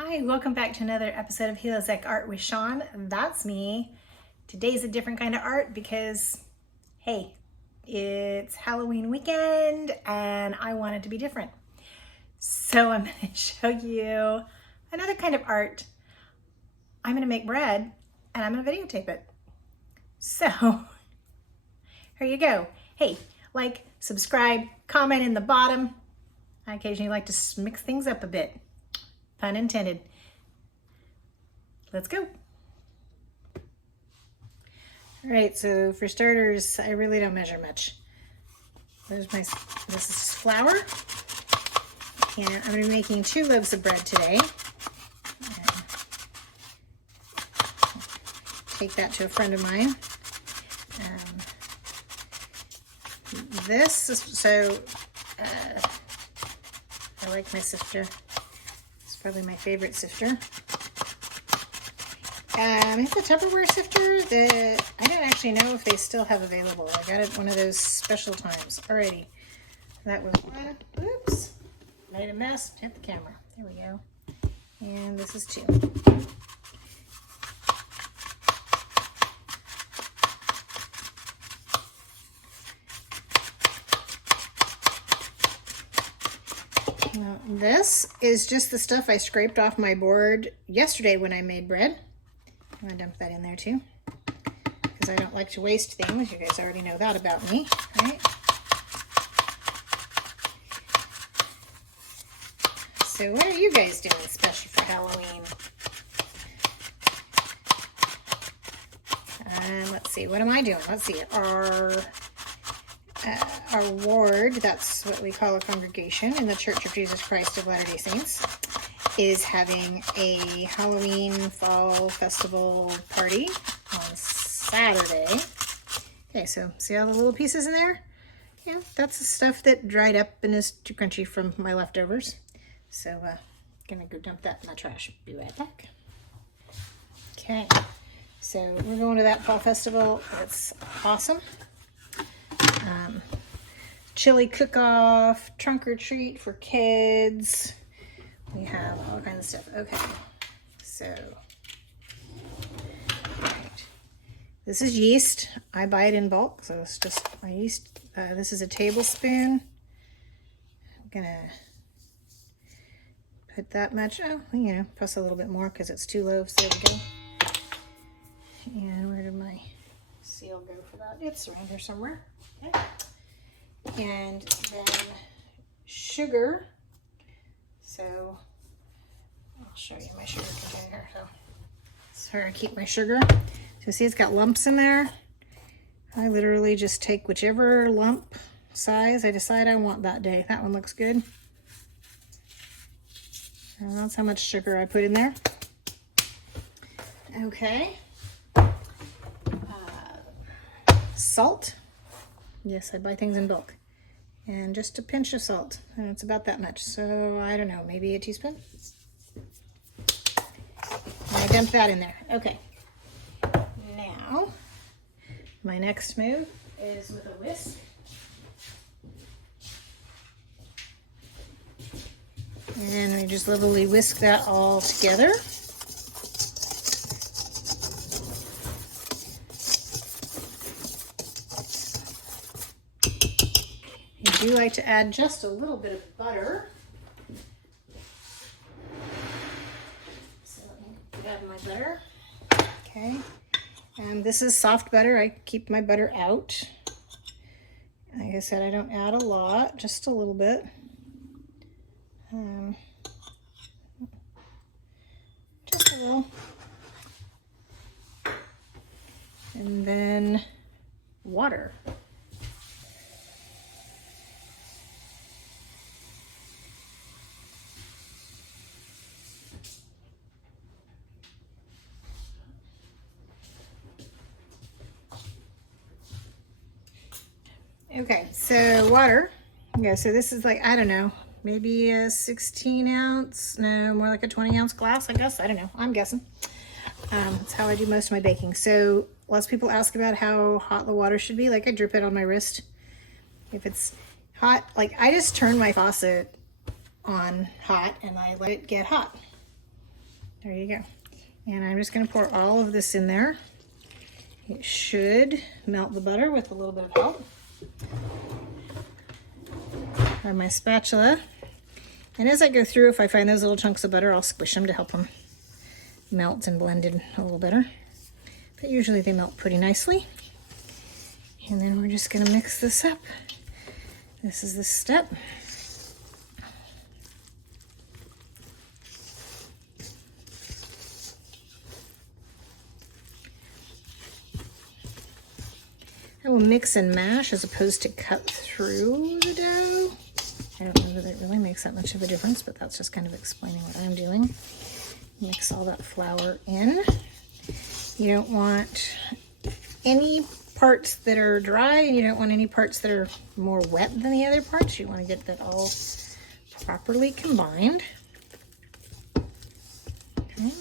Hi, welcome back to another episode of Helozek Art with Sean. That's me. Today's a different kind of art because, hey, it's Halloween weekend and I want it to be different. So I'm going to show you another kind of art. I'm going to make bread and I'm going to videotape it. So here you go. Hey, like, subscribe, comment in the bottom. I occasionally like to mix things up a bit. Pun intended. Let's go. All right, so for starters, I really don't measure much. This is flour, and I'm gonna be making 2 loaves of bread today. Take that to a friend of mine. I like my sifter. Probably my favorite sifter. It's a Tupperware sifter that I don't actually know if they still have available. I got it one of those special times. Alrighty, that was one. Oops, made a mess. Hit the camera. There we go. And this is 2. Now, this is just the stuff I scraped off my board yesterday when I made bread. I'm going to dump that in there too, because I don't like to waste things. You guys already know that about me, right? So what are you guys doing special for Halloween? Let's see, what am I doing? Let's see, our ward, that's what we call a congregation in the Church of Jesus Christ of Latter-day Saints, is having a Halloween fall festival party on Saturday. Okay, so see all the little pieces in there? Yeah, that's the stuff that dried up and is too crunchy from my leftovers. So gonna go dump that in the trash. Be right back. Okay, so we're going to that fall festival. It's awesome. Chili cook-off, trunk or treat for kids. We have all kinds of stuff. Okay, so right. This is yeast. I buy it in bulk, so it's just my yeast. This is a tablespoon. I'm gonna put that much. Oh, plus a little bit more because it's 2 loaves. There we go. And where did my seal go for that? It's around here somewhere. Okay. And then sugar. So I'll show you my sugar container. So that's where I keep my sugar. So see, it's got lumps in there. I literally just take whichever lump size I decide I want that day. That one looks good. And that's how much sugar I put in there. Okay. Salt. Yes, I buy things in bulk. And just a pinch of salt. And it's about that much. So I don't know, maybe a teaspoon. And I dump that in there. Okay. Now, my next move is with a whisk. And we just lovely whisk that all together. I do like to add just a little bit of butter. So let me add my butter. Okay. And this is soft butter. I keep my butter out. Like I said, I don't add a lot, just a little bit. Just a little. And then water. Okay, so water. Yeah, so this is like, I don't know, maybe a 16 ounce, no, more like a 20 ounce glass, I guess. I don't know, I'm guessing. That's how I do most of my baking. So lots of people ask about how hot the water should be. Like I drip it on my wrist. If it's hot, like I just turn my faucet on hot and I let it get hot. There you go. And I'm just going to pour all of this in there. It should melt the butter with a little bit of help. Grab my spatula. And as I go through, if I find those little chunks of butter, I'll squish them to help them melt and blend in a little better. But usually they melt pretty nicely. And then we're just going to mix this up. This is the step. I will mix and mash as opposed to cut through the dough. I don't know that it really makes that much of a difference, but that's just kind of explaining what I'm doing. Mix all that flour in. You don't want any parts that are dry, and you don't want any parts that are more wet than the other parts. You want to get that all properly combined. Okay.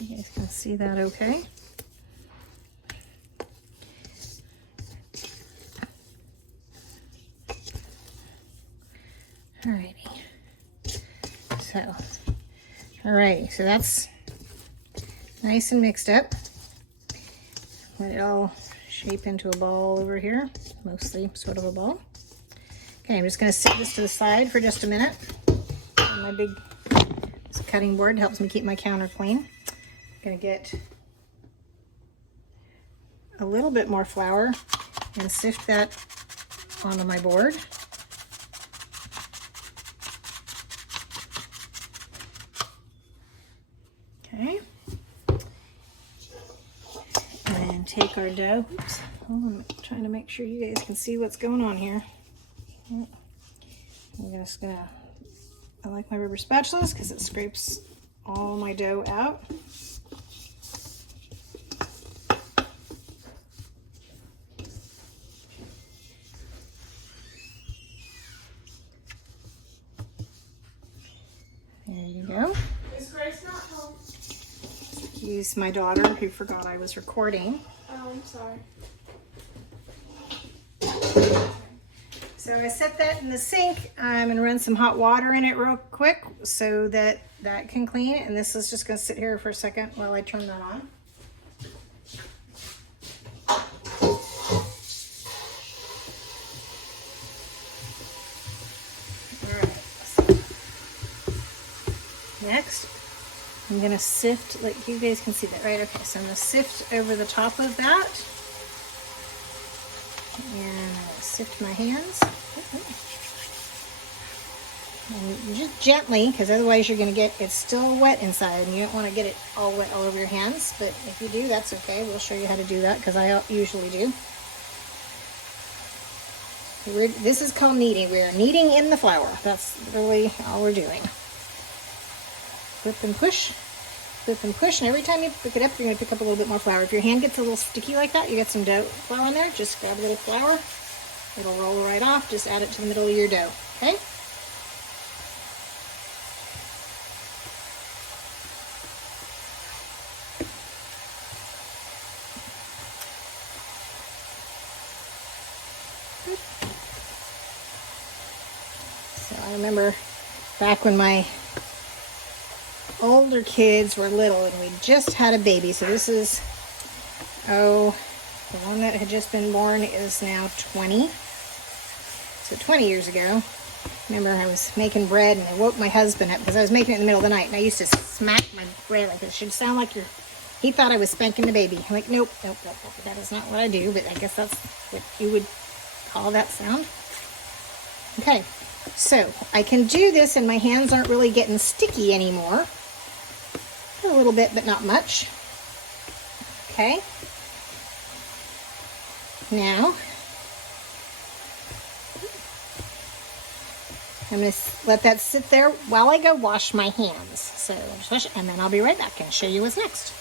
You guys can see that okay. Alrighty, so that's nice and mixed up. Let it all shape into a ball over here, mostly sort of a ball. Okay, I'm just going to set this to the side for just a minute. And my big cutting board helps me keep my counter clean. I'm going to get a little bit more flour and sift that onto my board. Okay. And take our dough. Oops. Hold on, I'm trying to make sure you guys can see what's going on here. I'm just gonna, I like my rubber spatulas because it scrapes all my dough out. There you go. Is Grace not home? Use my daughter who forgot I was recording. Oh, I'm sorry. So I set that in the sink. I'm gonna run some hot water in it real quick so that that can clean. And this is just gonna sit here for a second while I turn that on. All right. Next, I'm gonna sift, like you guys can see that, right? Okay, so I'm gonna sift over the top of that. And I'm gonna sift my hands. And just gently, because otherwise you're gonna get, it's still wet inside and you don't wanna get it all wet all over your hands. But if you do, that's okay. We'll show you how to do that because I usually do. This is called kneading. We're kneading in the flour. That's really all we're doing. Flip and push, and every time you pick it up, you're going to pick up a little bit more flour. If your hand gets a little sticky like that, you get some dough flour in there, just grab a little flour. It'll roll right off. Just add it to the middle of your dough, okay? So I remember back when my older kids were little and we just had a baby. So this is, the one that had just been born is now 20. So 20 years ago, remember I was making bread and I woke my husband up because I was making it in the middle of the night and I used to smack my bread like it should sound like he thought I was spanking the baby. I'm like, nope, that is not what I do, but I guess that's what you would call that sound. Okay, so I can do this and my hands aren't really getting sticky anymore. A little bit, but not much. Okay. Now, I'm going to let that sit there while I go wash my hands. So, and then I'll be right back and show you what's next.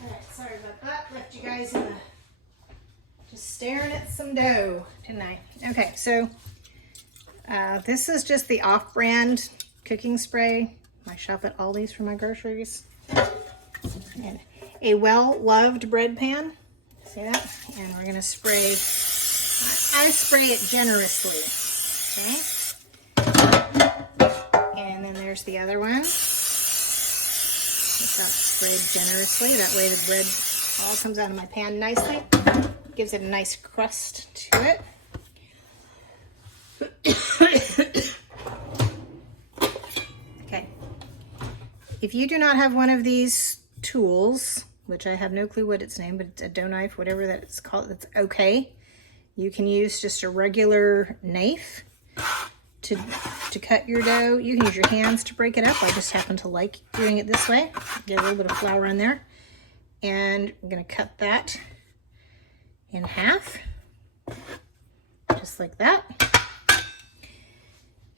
Alright, Sorry about that. Left you guys in the, just staring at some dough, didn't I? Okay, so this is just the off-brand cooking spray. I shop at Aldi's for my groceries. And a well-loved bread pan. See that? And we're gonna spray. I spray it generously. Okay. And then there's the other one. It's not sprayed generously. That way the bread all comes out of my pan nicely. Gives it a nice crust to it. Okay. If you do not have one of these tools, which I have no clue what it's named, but it's a dough knife, whatever that it's called, that's okay. You can use just a regular knife to cut your dough. You can use your hands to break it up. I just happen to like doing it this way. Get a little bit of flour in there. And I'm gonna cut that in half, just like that.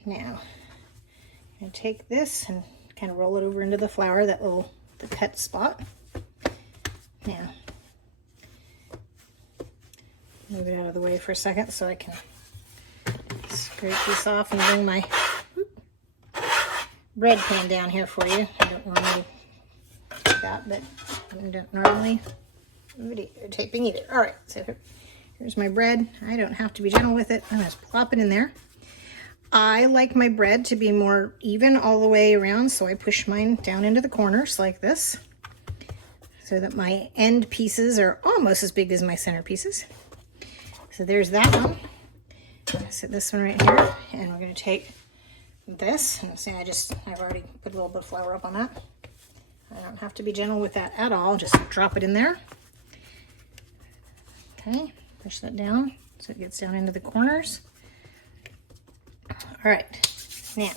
Now, I'm gonna take this and kind of roll it over into the flour, the cut spot. Now, move it out of the way for a second so I can scrape this off and bring my bread pan down here for you. I don't normally do that, but I don't normally videotaping either. All right, so here's my bread. I don't have to be gentle with it. I'm gonna just plop it in there. I like my bread to be more even all the way around, so I push mine down into the corners like this, so that my end pieces are almost as big as my center pieces. So there's that one. I'm gonna set this one right here, and we're gonna take this, and see, I've already put a little bit of flour up on that. I don't have to be gentle with that at all. Just drop it in there. Okay, push that down so it gets down into the corners. All right, now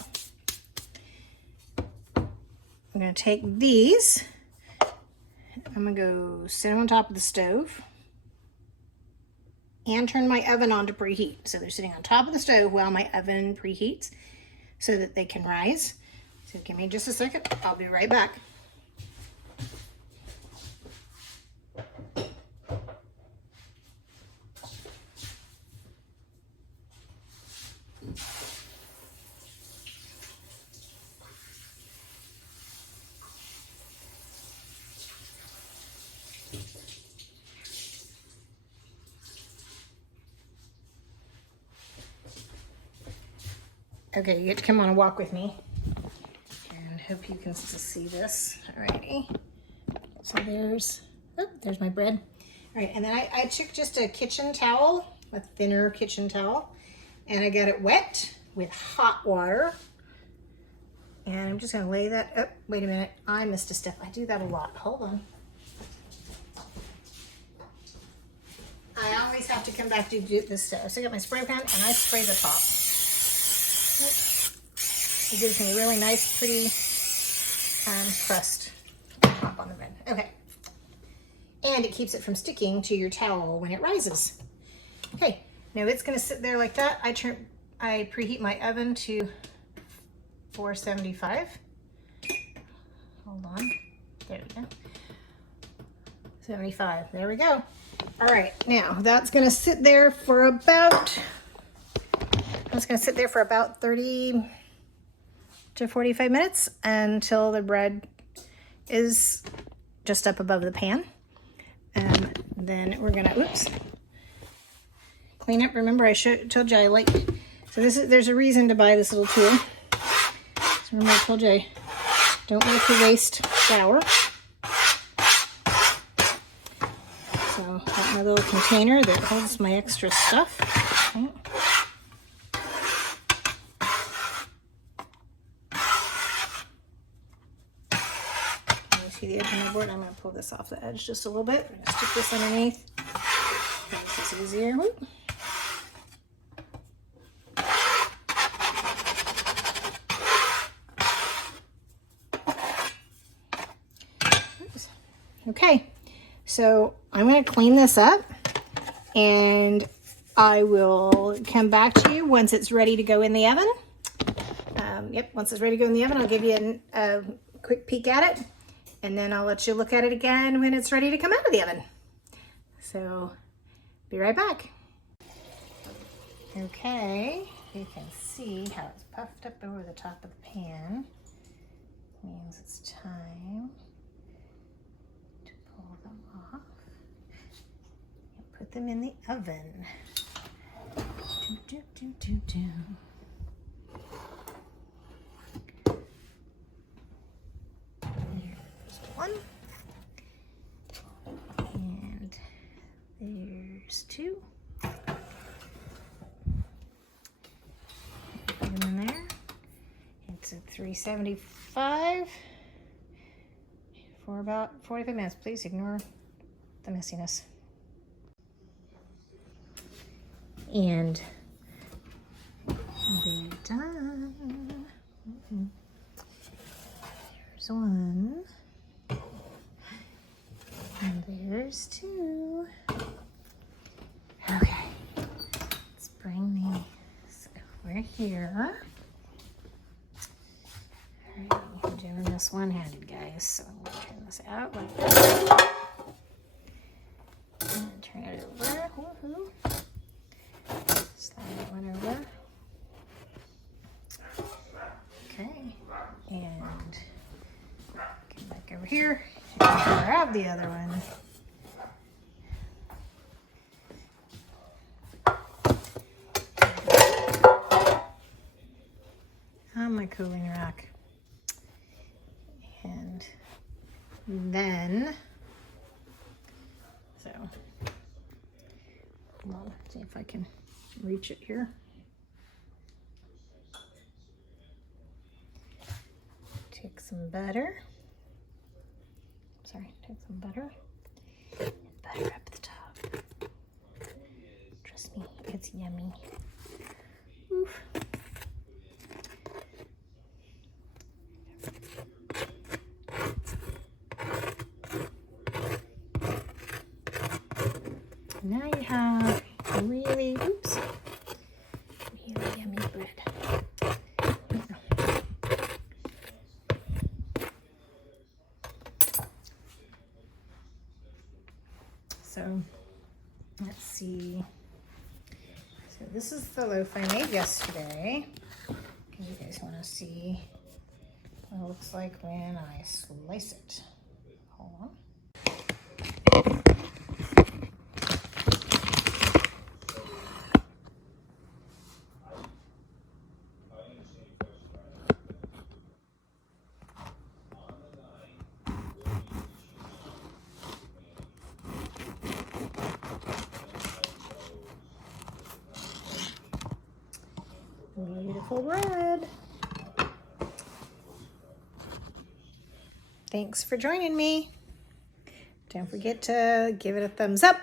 I'm gonna take these. I'm gonna go sit them on top of the stove and turn my oven on to preheat. So they're sitting on top of the stove while my oven preheats so that they can rise. So give me just a second, I'll be right back. Okay, you get to come on a walk with me, and hope you can still see this. Alrighty, so there's my bread. All right, and then I took just a kitchen towel, a thinner kitchen towel, and I got it wet with hot water. And I'm just gonna lay that, oh, wait a minute, I missed a step. I do that a lot, hold on. I always have to come back to do this step. So I got my spray pan and I spray the top. It gives me a really nice, pretty crust on the bread. Okay. And it keeps it from sticking to your towel when it rises. Okay, now it's gonna sit there like that. I preheat my oven to 475. Hold on, there we go. 75, there we go. All right, now that's gonna sit there for about, 30 to 45 minutes until the bread is just up above the pan. Then we're gonna, clean up. Remember I told you I like, so there's a reason to buy this little tool. So remember I told you I don't like to waste flour. So got my little container that holds my extra stuff. Okay. The edge of my board. I'm going to pull this off the edge just a little bit. I'm going to stick this underneath. Make this easier. Oops. Okay, so I'm going to clean this up and I will come back to you once it's ready to go in the oven. Once it's ready to go in the oven, I'll give you a quick peek at it. and then I'll let you look at it again when it's ready to come out of the oven. So be right back. Okay, you can see how it's puffed up over the top of the pan. Means it's time to pull them off and put them in the oven. There's one. And there's two. Put them in there. It's at 375 for about 45 minutes. Please ignore the messiness. And they're done. There's one. And there's two. Okay. Let's bring these over here. Alright, I'm doing this one-handed, guys. So I'm going to turn this out like this. And turn it over. Woohoo. Slide that one over. Okay, and come back over here and grab the other one. On my cooling rack. And then, so, well, see if I can reach it here. Take some butter. Sorry, take some butter. And butter up the top. Trust me, it's yummy. Oof. Now you have really, oops, really yummy bread. So let's see. So this is the loaf I made yesterday. You guys want to see what it looks like when I slice it. Hold on. Beautiful bread. Thanks for joining me. Don't forget to give it a thumbs up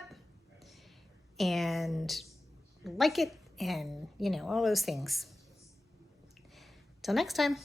and like it and, all those things. Till next time.